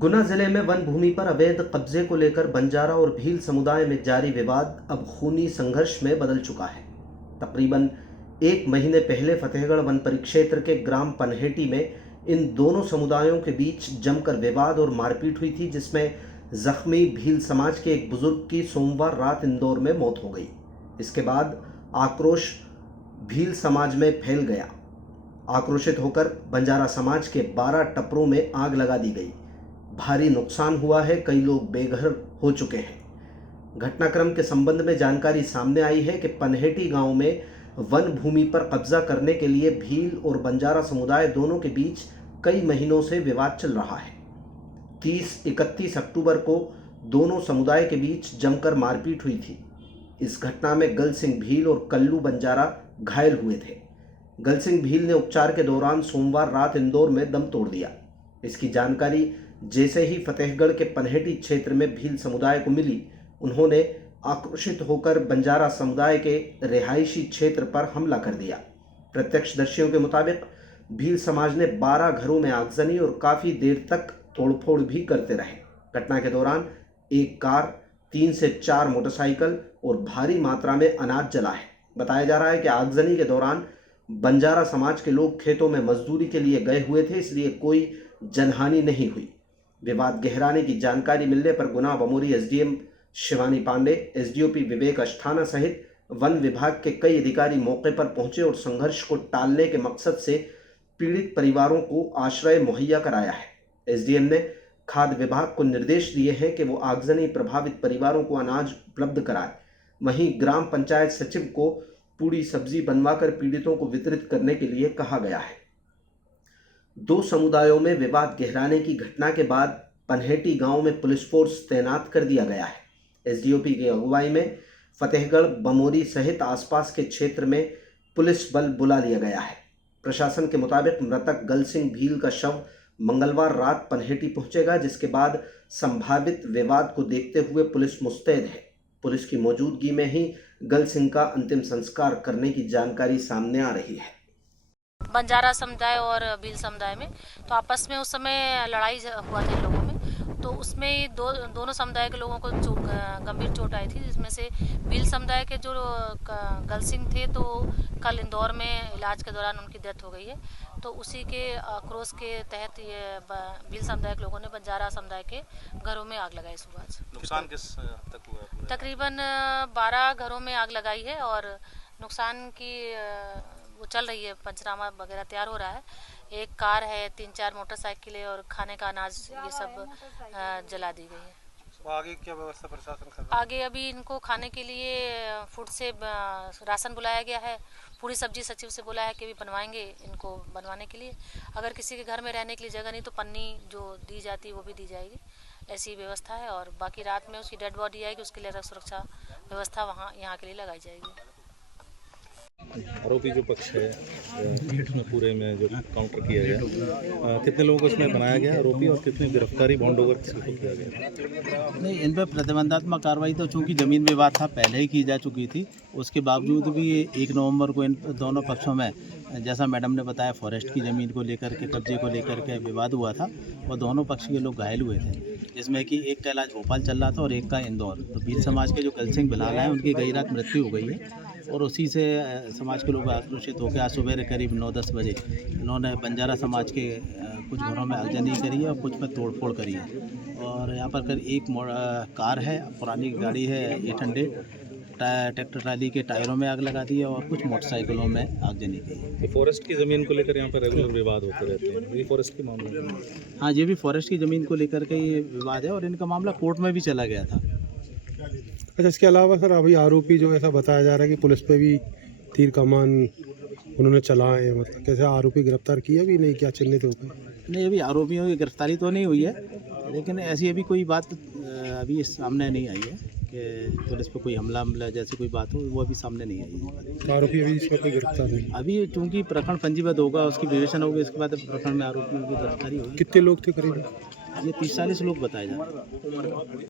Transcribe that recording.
गुना जिले में वन भूमि पर अवैध कब्जे को लेकर बंजारा और भील समुदाय में जारी विवाद अब खूनी संघर्ष में बदल चुका है। तकरीबन एक महीने पहले फतेहगढ़ वन परिक्षेत्र के ग्राम पनहेटी में इन दोनों समुदायों के बीच जमकर विवाद और मारपीट हुई थी, जिसमें जख्मी भील समाज के एक बुजुर्ग की सोमवार रात इंदौर में मौत हो गई। इसके बाद आक्रोश भील समाज में फैल गया। आक्रोशित होकर बंजारा समाज के 12 टपरों में आग लगा दी गई। भारी नुकसान हुआ है, कई लोग बेघर हो चुके हैं। घटनाक्रम के संबंध में जानकारी सामने आई है कि पनहेटी गांव में वन भूमि पर कब्जा करने के लिए भील और बंजारा समुदाय दोनों के बीच कई महीनों से विवाद चल रहा है। 30-31 अक्टूबर को दोनों समुदाय के बीच जमकर मारपीट हुई थी। इस घटना में गल सिंह भील और कल्लू बंजारा घायल हुए थे। गल सिंह भील ने उपचार के दौरान सोमवार रात इंदौर में दम तोड़ दिया। इसकी जानकारी जैसे ही फतेहगढ़ के पनहेटी क्षेत्र में भील समुदाय को मिली, उन्होंने आक्रोशित होकर बंजारा समुदाय के रिहायशी क्षेत्र पर हमला कर दिया। प्रत्यक्षदर्शियों के मुताबिक भील समाज ने 12 घरों में आगजनी और काफ़ी देर तक तोड़फोड़ भी करते रहे। घटना के दौरान एक कार, 3 से 4 मोटरसाइकिल और भारी मात्रा में अनाज जला है। बताया जा रहा है कि आगजनी के दौरान बंजारा समाज के लोग खेतों में मजदूरी के लिए गए हुए थे, इसलिए कोई जनहानि नहीं हुई। विवाद गहराने की जानकारी मिलने पर गुना बमोरी एसडीएम शिवानी पांडे, एसडीओपी विवेक अस्थाना सहित वन विभाग के कई अधिकारी मौके पर पहुंचे और संघर्ष को टालने के मकसद से पीड़ित परिवारों को आश्रय मुहैया कराया है। एसडीएम ने खाद्य विभाग को निर्देश दिए हैं कि वो आगजनी प्रभावित परिवारों को अनाज उपलब्ध कराए। वहीं ग्राम पंचायत सचिव को पूरी सब्जी बनवाकर पीड़ितों को वितरित करने के लिए कहा गया है। दो समुदायों में विवाद गहराने की घटना के बाद पनहेटी गांव में पुलिस फोर्स तैनात कर दिया गया है। एसडीओपी की अगुवाई में फतेहगढ़, बमोरी सहित आसपास के क्षेत्र में पुलिस बल बुला लिया गया है। प्रशासन के मुताबिक मृतक गल सिंह भील का शव मंगलवार रात पनहेटी पहुंचेगा, जिसके बाद संभावित विवाद को देखते हुए पुलिस मुस्तैद है। पुलिस की मौजूदगी में ही गल सिंह का अंतिम संस्कार करने की जानकारी सामने आ रही है। बंजारा समुदाय और भील समुदाय में तो आपस में उस समय लड़ाई हुआ था इन लोगों में, तो उसमें दोनों समुदाय के लोगों को गंभीर चोट आई थी, जिसमें से भील समुदाय के जो गल सिंह थे तो कल इंदौर में इलाज के दौरान उनकी डेथ हो गई है। तो उसी के आक्रोश के तहत ये भील समुदाय के लोगों ने बंजारा समुदाय के घरों में आग लगाई सुबह से। नुकसान किस तक हुआ? तकरीबन 12 घरों में आग लगाई है और नुकसान की वो चल रही है, पंचनामा वगैरह तैयार हो रहा है। एक कार है, 3-4 मोटरसाइकिलें और खाने का अनाज, ये सब जला दी गई है। तो आगे क्या व्यवस्था प्रशासन कर रहा है? आगे अभी इनको खाने के लिए फूड से राशन बुलाया गया है। पूरी सब्जी सचिव से बोला है कि भी बनवाएंगे इनको बनवाने के लिए। अगर किसी के घर में रहने के लिए जगह नहीं तो पन्नी जो दी जाती है वो भी दी जाएगी, ऐसी व्यवस्था है। और बाकी रात में उसकी डेड बॉडी आएगी, उसके लिए सुरक्षा व्यवस्था यहाँ के लिए लगाई जाएगी। आरोपी जो पक्ष है पूरे में जो काउंटर किया गया, कितने लोगों को इसमें बनाया गया आरोपी और कितनी गिरफ्तारी बॉन्ड ओवर किसी को किया गया? नहीं, इन पर प्रतिबंधात्मक कार्रवाई तो चूंकि ज़मीन विवाद था पहले ही की जा चुकी थी, उसके बावजूद भी 1 नवंबर को इन दोनों पक्षों में, जैसा मैडम ने बताया, फॉरेस्ट की ज़मीन को लेकर के, कब्जे को लेकर के विवाद हुआ था और दोनों पक्ष के लोग घायल हुए थे, जिसमें कि एक का इलाज भोपाल चल रहा था और एक का इंदौर। तो भील समाज के जो गल सिंह बिलाल हैं उनकी गई रात मृत्यु हो गई है और उसी से समाज के लोग आक्रोशित होकर आज सुबह करीब 9-10 बजे इन्होंने बंजारा समाज के कुछ घरों में आगजनी करी है और कुछ में तोड़फोड़ करी है। और यहाँ पर एक कार है, पुरानी गाड़ी है 800, ट्रैक्टर ट्राली के टायरों में आग लगा दी है और कुछ मोटरसाइकिलों में आगजनी की है। तो फॉरेस्ट की ज़मीन को लेकर यहाँ पर रेगुलर विवाद होते रहते हैं, ये फॉरेस्ट की मामला है? हाँ, ये भी फॉरेस्ट की ज़मीन को लेकर के ये विवाद है और इनका मामला कोर्ट में भी चला गया था। अच्छा, इसके अलावा सर अभी आरोपी जो ऐसा बताया जा रहा है कि पुलिस पे भी तीर कमान उन्होंने चलाए हैं, मतलब कैसे आरोपी गिरफ्तार किया भी नहीं, क्या चिन्हित हो गए? नहीं, अभी आरोपियों की गिरफ्तारी तो नहीं हुई है, लेकिन ऐसी अभी कोई बात अभी सामने नहीं आई है कि पुलिस पे कोई हमला जैसी कोई बात हो, वो अभी सामने नहीं आई है। तो आरोपी अभी इसमें कोई गिरफ्तार नहीं? अभी चूँकि प्रकरण पंजीबद्ध होगा, उसकी विवेचना होगी, इसके बाद प्रकरण में आरोपियों की गिरफ्तारी होगी। कितने लोग थे करीब? ये 30-40 लोग बताए जा रहे हैं।